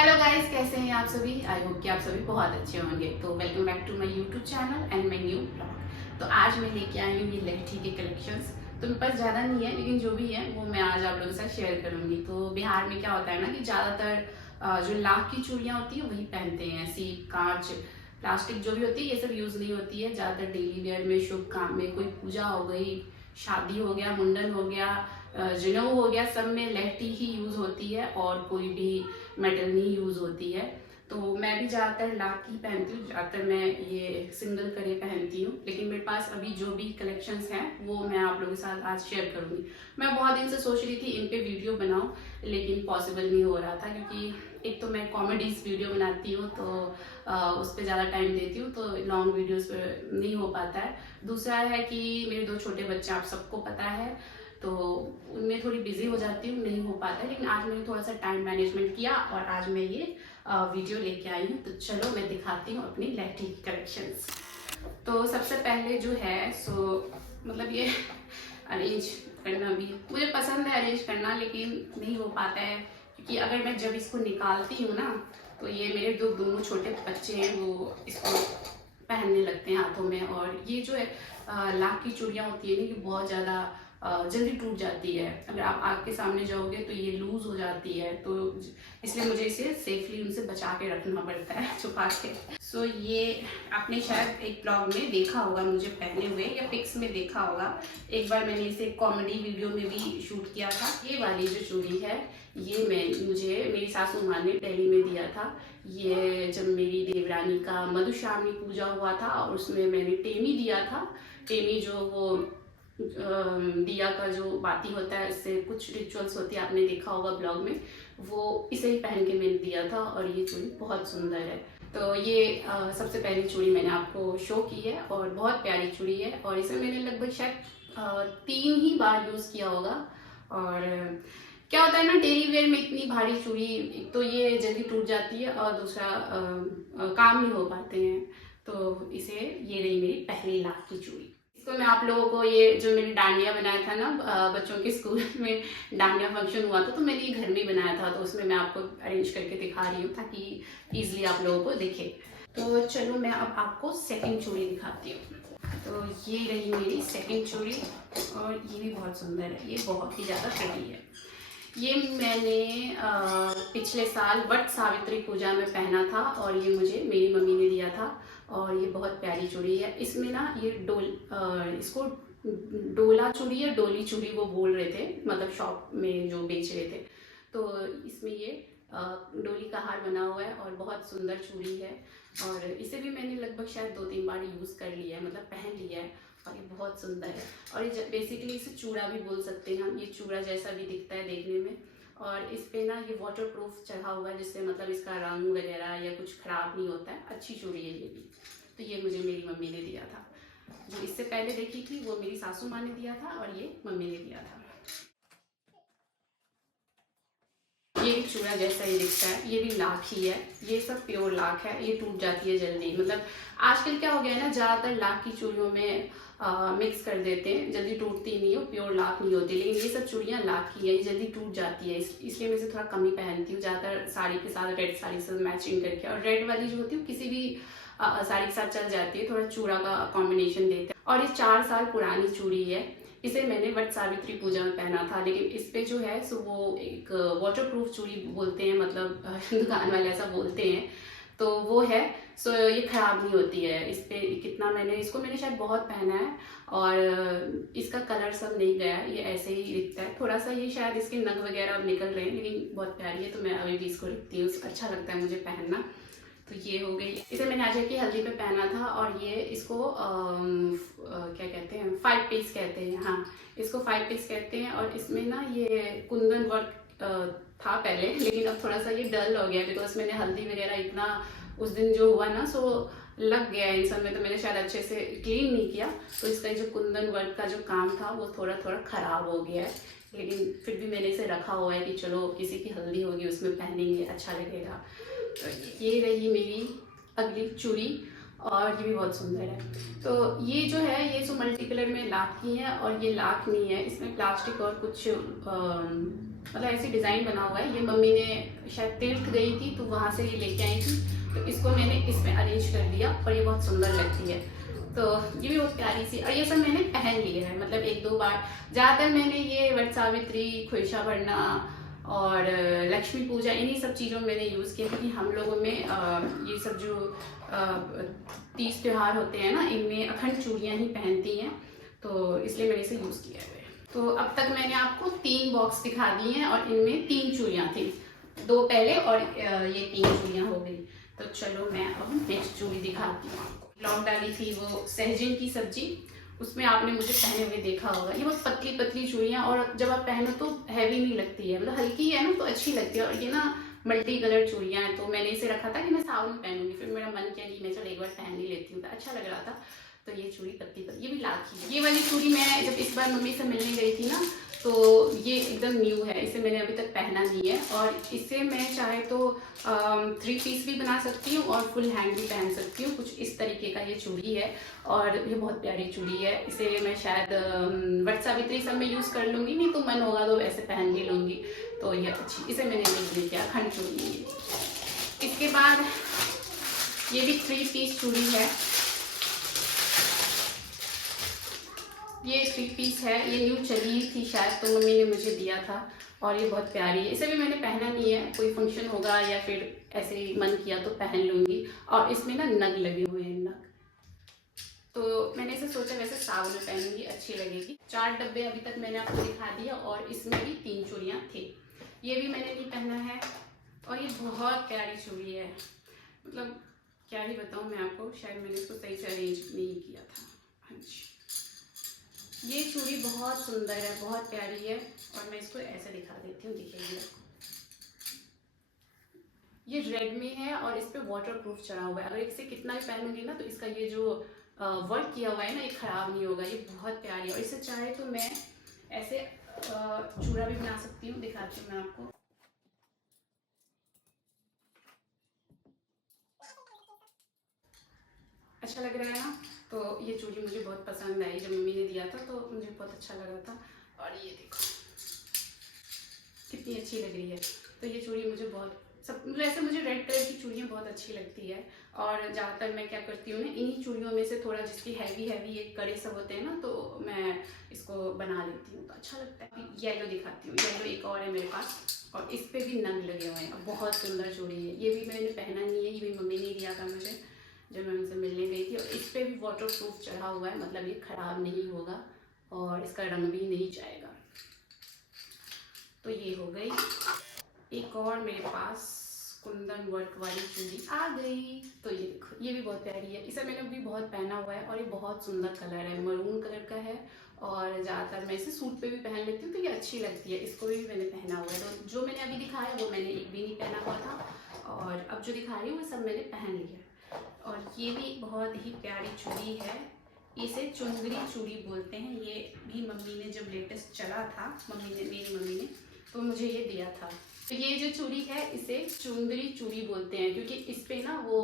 Hello guys, कैसे हैं आप सभी। आई होप कि आप सभी बहुत अच्छे होंगे। तो welcome back to my YouTube channel and my new blog. तो आज मैं लेके आई हूँ ये लहठी के कलेक्शंस। तो मेरे पास ज़्यादा नहीं है, लेकिन जो भी है वो मैं आज आप लोगों के साथ शेयर करूँगी। तो बिहार में क्या होता है ना कि ज़्यादातर जो लाख की चूड़ियाँ होती है वही पहनते हैं। ऐसी कांच प्लास्टिक जो भी होती है ये सब यूज़ नहीं होती है। ज़्यादातर डेली वेयर में, शुभ काम में, कोई पूजा हो गई, शादी हो गया, मुंडन हो गया, जनेऊ हो गया, सब में लहठी ही यूज़ होती है और कोई भी मेटल नहीं यूज़ होती है। तो मैं भी ज़्यादातर लाख की पहनती हूँ, ज़्यादातर मैं ये सिंगल करे पहनती हूँ। लेकिन मेरे पास अभी जो भी कलेक्शंस हैं वो मैं आप लोगों के साथ आज शेयर करूँगी। मैं बहुत दिन से सोच रही थी इन पे वीडियो बनाऊँ, लेकिन पॉसिबल नहीं हो रहा था, क्योंकि एक तो मैं कॉमेडीज वीडियो बनाती हूँ तो उस पर ज़्यादा टाइम देती हूँ, तो लॉन्ग वीडियोस पे नहीं हो पाता है। दूसरा है कि मेरे 2 छोटे बच्चे आप सबको पता है, तो उनमें थोड़ी बिजी हो जाती हूँ, नहीं हो पाता है। लेकिन आज मैंने थोड़ा सा टाइम मैनेजमेंट किया और आज मैं ये वीडियो लेके आई हूँ। तो चलो मैं दिखाती हूँ अपनी लहठी की कलेक्शंस। तो सबसे पहले जो है सो मतलब ये अरेंज करना भी मुझे पसंद है, अरेंज करना, लेकिन नहीं हो पाता है, क्योंकि अगर मैं जब इसको निकालती हूँ ना तो ये मेरे दोनों छोटे बच्चे हैं वो इसको पहनने लगते हैं हाथों में। और ये जो है लाख की चूड़ियाँ होती है ना, ये बहुत ज़्यादा जल्दी टूट जाती है। अगर आप आग के सामने जाओगे तो ये लूज हो जाती है, तो इसलिए मुझे इसे सेफली उनसे बचा के रखना पड़ता है, छुपा के। सो ये आपने शायद एक ब्लॉग में देखा होगा मुझे पहने हुए, या पिक्स में देखा होगा। एक बार मैंने इसे कॉमेडी वीडियो में भी शूट किया था। ये वाली जो चूड़ी है ये मुझे मेरी सासू माँ ने दिल्ली में दिया था। ये जब मेरी देवरानी का मधुश्रावणी पूजा हुआ था और उसमें मैंने टेमी दिया था। टेमी जो वो दिया का जो बाती होता है, इससे कुछ रिचुअल्स होती है, आपने देखा होगा ब्लॉग में, वो इसे ही पहन के मैंने दिया था। और ये चूड़ी बहुत सुंदर है। तो ये सबसे पहली चूड़ी मैंने आपको शो की है और बहुत प्यारी चूड़ी है। और इसे मैंने लगभग शायद 3 ही बार यूज़ किया होगा। और क्या होता है ना, डेली वेयर में इतनी भारी चूड़ी, एक तो ये जल्दी टूट जाती है और दूसरा काम नहीं हो पाते हैं। तो इसे ये रही मेरी पहली लाख की चूड़ी। इसको मैं आप लोगों को, ये जो मैंने डांडिया बनाया था ना बच्चों के स्कूल में, डांडिया फंक्शन हुआ था, तो मैंने ये घर में ही बनाया था, तो उसमें मैं आपको अरेंज करके दिखा रही हूँ ताकि ईजिली आप लोगों को दिखे। तो चलो मैं अब आपको सेकंड चूड़ी दिखाती हूँ। तो ये रही मेरी सेकंड चूड़ी और ये भी बहुत सुंदर है, ये बहुत ही ज़्यादा प्यारी है। ये मैंने पिछले साल वट सावित्री पूजा में पहना था और ये मुझे मेरी मम्मी ने दिया था। और ये बहुत प्यारी चूड़ी है। इसमें ना ये इसको डोला चूड़ी या डोली चूड़ी वो बोल रहे थे, मतलब शॉप में जो बेच रहे थे। तो इसमें ये डोली का हार बना हुआ है और बहुत सुंदर चूड़ी है। और इसे भी मैंने लगभग शायद 2-3 बार यूज़ कर लिया है, मतलब पहन लिया है। और ये बहुत सुंदर है। और ये बेसिकली इसे चूड़ा भी बोल सकते हैं हम, ये चूड़ा जैसा भी दिखता है देखने में। और इस पे ना ये वाटर प्रूफ चढ़ा हुआ है, जिससे मतलब इसका रंग वगैरह या कुछ खराब नहीं होता है। अच्छी चूड़ी है ये भी। तो ये मुझे मेरी मम्मी ने दिया था। जो इससे पहले देखी थी वो मेरी सासू माँ ने दिया था और ये मम्मी ने दिया था। ये भी चूड़ा जैसा ही दिखता है, ये भी लाख ही है। ये सब प्योर लाख है, ये टूट जाती है जल्दी। मतलब आजकल क्या हो गया है ना, ज़्यादातर लाख की चूड़ियों में मिक्स कर देते हैं, जल्दी टूटती नहीं हो, प्योर लाख नहीं होती। लेकिन ये सब चूड़ियाँ लाख की है, ये जल्दी टूट जाती है। इसलिए मैं इसे थोड़ा कम ही पहनती हूँ, ज़्यादातर साड़ी के साथ, रेड साड़ी से मैचिंग करके। और रेड वाली जो होती है किसी भी साड़ी के साथ चल जाती है, थोड़ा चूड़ा का कॉम्बिनेशन देते हैं। और ये 4 साल पुरानी चूड़ी है। इसे मैंने वट सावित्री पूजा में पहना था। लेकिन इस पे जो है सो वो एक वाटर प्रूफ चूड़ी बोलते हैं, मतलब दुकान वाले ऐसा बोलते हैं, तो वो है। सो ये ख़राब नहीं होती है। इस पे कितना मैंने शायद बहुत पहना है और इसका कलर सब नहीं गया है, ये ऐसे ही दिखता है। थोड़ा सा ये शायद इसके नग वगैरह अब निकल रहे हैं, लेकिन बहुत प्यारी है, तो मैं अभी भी इसको रखती हूँ, अच्छा लगता है मुझे पहनना। तो ये हो गई। इसे मैंने अजय की हल्दी पे पहना था और ये इसको क्या कहते हैं, 5 पीस कहते हैं। हाँ, इसको 5 पीस कहते हैं। और इसमें ना ये कुंदन वर्क था पहले, लेकिन अब थोड़ा सा ये डल हो गया, बिकॉज मैंने हल्दी वगैरह इतना उस दिन जो हुआ ना सो लग गया इन सब में, तो मैंने शायद अच्छे से क्लीन नहीं किया। तो इसका जो कुंदन वर्क का जो काम था वो थोड़ा थोड़ा ख़राब हो गया है। लेकिन फिर भी मैंने इसे रखा हुआ है कि चलो किसी की हल्दी होगी उसमें पहनेंगे, अच्छा लगेगा। तो ये रही मेरी अगली चूड़ी और ये भी बहुत सुंदर है। तो ये जो है ये मल्टी कलर में लाख की है और ये लाख नहीं है, इसमें प्लास्टिक और कुछ मतलब ऐसी डिज़ाइन बना हुआ है। ये मम्मी ने शायद तीर्थ गई थी तो वहाँ से ये लेके आई थी, तो इसको मैंने इसमें अरेंज कर दिया और ये बहुत सुंदर लगती है। तो ये भी बहुत प्यारी सी, और ये सब मैंने पहन लिए है, मतलब 1-2 बार। ज़्यादातर मैंने ये वट सावित्री, खुशा भरना और लक्ष्मी पूजा, इन्हीं सब चीज़ों में मैंने यूज़ किया, क्योंकि हम लोगों में ये सब जो तीज त्यौहार होते हैं ना, इनमें अखंड चूड़ियाँ ही पहनती हैं, तो इसलिए मैंने इसे यूज़ किया है। तो अब तक मैंने आपको 3 बॉक्स दिखा दिए हैं और इनमें 3 चूड़ियाँ थी, 2 पहले और ये 3 चूड़ियाँ हो गई। तो चलो मैं अब नेक्स्ट चूड़ी दिखाती हूँ आपको। ब्लॉग डाली थी वो सहजन की सब्जी, उसमें आपने मुझे पहने हुए देखा होगा। ये बहुत पतली पतली चूड़ियाँ, और जब आप पहनो तो हैवी नहीं लगती है, मतलब हल्की है ना तो अच्छी लगती है। और ये ना मल्टी कलर चूड़ियाँ हैं, तो मैंने इसे रखा था कि मैं सावन में पहनूंगी, फिर मेरा मन किया कि मैं चलो एक बार पहन ही लेती हूँ, तो अच्छा लग रहा था। तो ये चूड़ी पतली पतली, ये भी लाख की है। ये वाली चूड़ी मैं जब इस बार मम्मी से मिलने गई थी ना, तो ये एकदम न्यू है, इसे मैंने अभी तक पहना नहीं है। और इसे मैं चाहे तो 3 पीस भी बना सकती हूँ और फुल हैंड भी पहन सकती हूँ, कुछ इस तरीके का ये चूड़ी है। और ये बहुत प्यारी चूड़ी है, इसे मैं शायद वट सावित्री सब में यूज़ कर लूँगी, नहीं तो मन होगा तो ऐसे पहन भी लूँगी। तो ये अच्छी, इसे मैंने नहीं किया, खंड चूड़ी है। इसके बाद ये भी 3 पीस चूड़ी है, ये 3 पीस है, ये न्यू चली थी शायद, तो मम्मी ने मुझे दिया था। और ये बहुत प्यारी है, इसे भी मैंने पहना नहीं है, कोई फंक्शन होगा या फिर ऐसे ही मन किया तो पहन लूँगी। और इसमें ना नग लगे हुए हैं, नग, तो मैंने इसे सोचा वैसे सावन में पहनूंगी, अच्छी लगेगी। 4 डब्बे अभी तक मैंने आपको दिखा दिया, और इसमें भी 3 चूड़ियाँ थी। ये भी मैंने नहीं पहना है, और ये बहुत प्यारी चूड़ी है, मतलब क्या ही बताऊँ मैं आपको, शायद मैंने इसको सही से अरेंज नहीं किया था। हाँ जी, ये चूड़ी बहुत सुंदर है, बहुत प्यारी है, और मैं इसको ऐसे दिखा देती हूँ, दिखेगी आपको। ये रेड में है और इस पे वाटर प्रूफ चढ़ा हुआ है, अगर इसे कितना भी पहनूंगी ना तो इसका ये जो वर्क किया हुआ है ना, ये खराब नहीं होगा। ये बहुत प्यारी है, और इसे चाहे तो मैं ऐसे चूड़ा भी बना सकती हूँ, दिखाती हूँ मैं आपको। अच्छा लग रहा है ना, तो ये चूड़ी मुझे बहुत पसंद आई, जब मम्मी ने दिया था तो मुझे बहुत अच्छा लगा था। और ये देखो कितनी अच्छी लग रही है, तो ये चूड़ी मुझे बहुत सब, वैसे मुझे रेड कलर की चूड़ियाँ बहुत अच्छी लगती है। और ज़्यादातर मैं क्या करती हूँ ना, इन्हीं चूड़ियों में से थोड़ा जिसकी हैवी हैवी एक कड़े सब होते हैं ना, तो मैं इसको बना लेती हूँ, तो अच्छा लगता है। येलो दिखाती हूँ, येलो एक और है मेरे पास, और इस पर भी नग लगे हुए हैं, बहुत सुंदर चूड़ी है। ये भी मैंने पहना नहीं है, ये भी मम्मी ने दिया था मुझे जब मैं उनसे मिलने गई थी। और इस पर भी वाटर प्रूफ चढ़ा हुआ है, मतलब ये ख़राब नहीं होगा और इसका रंग भी नहीं जाएगा। तो ये हो गई। एक और मेरे पास कुंदन वर्क वाली चूड़ी आ गई, तो ये देखो, ये भी बहुत प्यारी है, इसे मैंने भी बहुत पहना हुआ है, और ये बहुत सुंदर कलर है, मरून कलर का है। और ज़्यादातर मैं इसे सूट पे भी पहन लेती हूँ, तो ये अच्छी लगती है, इसको भी मैंने पहना हुआ है। तो जो मैंने अभी दिखाया वो मैंने एक भी नहीं पहना हुआ था, और अब जो दिखा रही हूँ वो सब मैंने पहन लिया। और ये भी बहुत ही प्यारी चूड़ी है, इसे चुंदरी चूड़ी बोलते हैं। ये भी मम्मी ने जब लेटेस्ट चला था, मेरी मम्मी ने तो मुझे ये दिया था। तो ये जो चूड़ी है इसे चुंदरी चूड़ी बोलते हैं, क्योंकि इस पे ना वो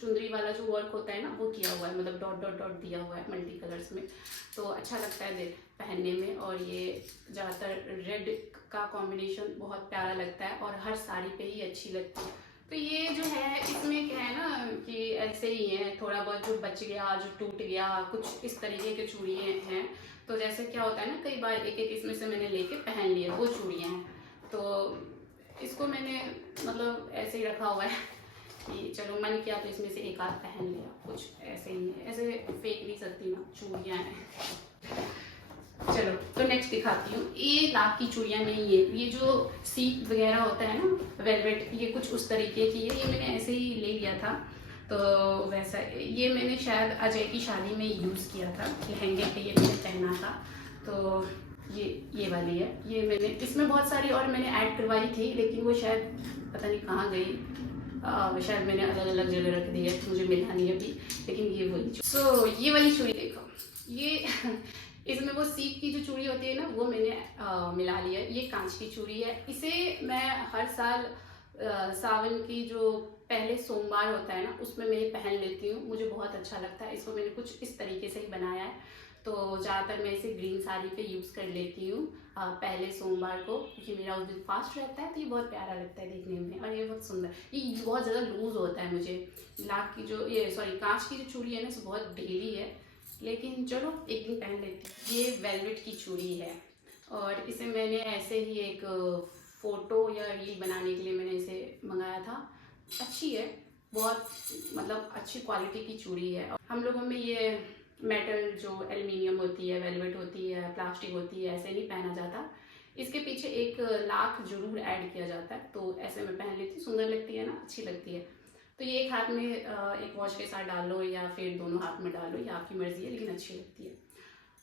चुंदरी वाला जो वर्क होता है ना, वो किया हुआ है, मतलब डॉट डॉट डॉट दिया हुआ है मल्टी कलर्स में, तो अच्छा लगता है पहनने में। और ये ज़्यादातर रेड का कॉम्बिनेशन बहुत प्यारा लगता है, और हर साड़ी पे ही अच्छी लगती है। तो ये जो है इसमें क्या है ना कि ऐसे ही है, थोड़ा बहुत जो बच गया, जो टूट गया, कुछ इस तरीके के चूड़ियाँ हैं। तो जैसे क्या होता है ना, कई बार एक एक इसमें से मैंने लेके पहन लिया, वो चूड़ियाँ हैं। तो इसको मैंने मतलब ऐसे ही रखा हुआ है कि चलो मन किया तो इसमें से एक आध पहन लिया, कुछ ऐसे ही है, ऐसे फेंक नहीं सकती ना, चूड़ियाँ हैं। चलो तो नेक्स्ट दिखाती हूँ। ये लाख की चूड़ियाँ नहीं है, ये जो सीट वगैरह होता है ना वेलवेट, ये कुछ उस तरीके की है, ये मैंने ऐसे ही ले लिया था। तो वैसा ये मैंने शायद अजय की शादी में यूज़ किया था, लहंगे पे ये मैंने पहना था। तो ये वाली है, ये मैंने इसमें बहुत सारी और मैंने ऐड करवाई थी, लेकिन वो शायद पता नहीं कहाँ गई, शायद मैंने अलग अलग जगह रख दी है, मुझे मिला नहीं अभी। लेकिन ये वही सो ये वाली चूड़ी देखो, ये इसमें वो सीप की जो चूड़ी होती है ना, वो मैंने मिला लिया। ये कांच की चूड़ी है, इसे मैं हर साल सावन की जो पहले सोमवार होता है ना, उसमें मैं ये पहन लेती हूँ, मुझे बहुत अच्छा लगता है। इसको मैंने कुछ इस तरीके से ही बनाया है। तो ज़्यादातर मैं इसे ग्रीन साड़ी पे यूज़ कर लेती हूँ पहले सोमवार को, क्योंकि मेरा उस दिन फास्ट रहता है। तो ये बहुत प्यारा लगता है देखने में और ये बहुत सुंदर, ये बहुत ज़्यादा लूज होता है। मुझे लाख की जो ये सॉरी कांच की जो चूड़ी है ना, वो बहुत ढीली है, लेकिन चलो एक दिन पहन लेती हूँ। ये वेलवेट की चूड़ी है और इसे मैंने ऐसे ही एक फ़ोटो या रील बनाने के लिए मैंने इसे मंगाया था। अच्छी है बहुत, मतलब अच्छी क्वालिटी की चूड़ी है। हम लोगों में ये मेटल जो एल्युमिनियम होती है, वेलवेट होती है, प्लास्टिक होती है, ऐसे नहीं पहना जाता। इसके पीछे एक लाख जरूर ऐड किया जाता है। तो ऐसे में पहन लेती हूँ, सुंदर लगती है ना, अच्छी लगती है। तो ये एक हाथ में एक वॉच के साथ डाल लो या फिर दोनों हाथ में डाल लो, ये आपकी मर्जी है, लेकिन अच्छी लगती है।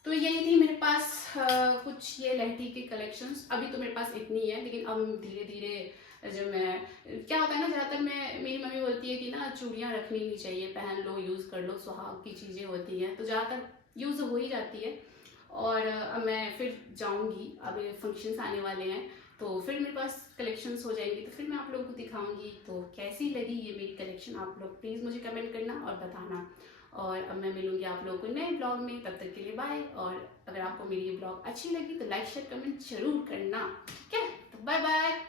तो यही थी मेरे पास कुछ ये लहठी के कलेक्शंस। अभी तो मेरे पास इतनी है, लेकिन अब धीरे धीरे जो मैं क्या होता है ना, ज़्यादातर मैं मेरी मम्मी बोलती है कि ना चूड़ियाँ रखनी नहीं चाहिए, पहन लो, यूज़ कर लो, सुहाग की चीज़ें होती हैं, तो ज़्यादातर यूज़ हो ही जाती है। और अब मैं फिर जाऊँगी, अब फंक्शंस आने वाले हैं, तो फिर मेरे पास कलेक्शंस हो जाएंगी, तो फिर मैं आप लोगों को दिखाऊंगी। तो कैसी लगी ये मेरी कलेक्शन, आप लोग प्लीज़ मुझे कमेंट करना और बताना। और अब मैं मिलूंगी आप लोगों को नए ब्लॉग में, तब तक के लिए बाय। और अगर आपको मेरी ये ब्लॉग अच्छी लगी तो लाइक शेयर कमेंट जरूर करना, ठीक है? तो बाय बाय।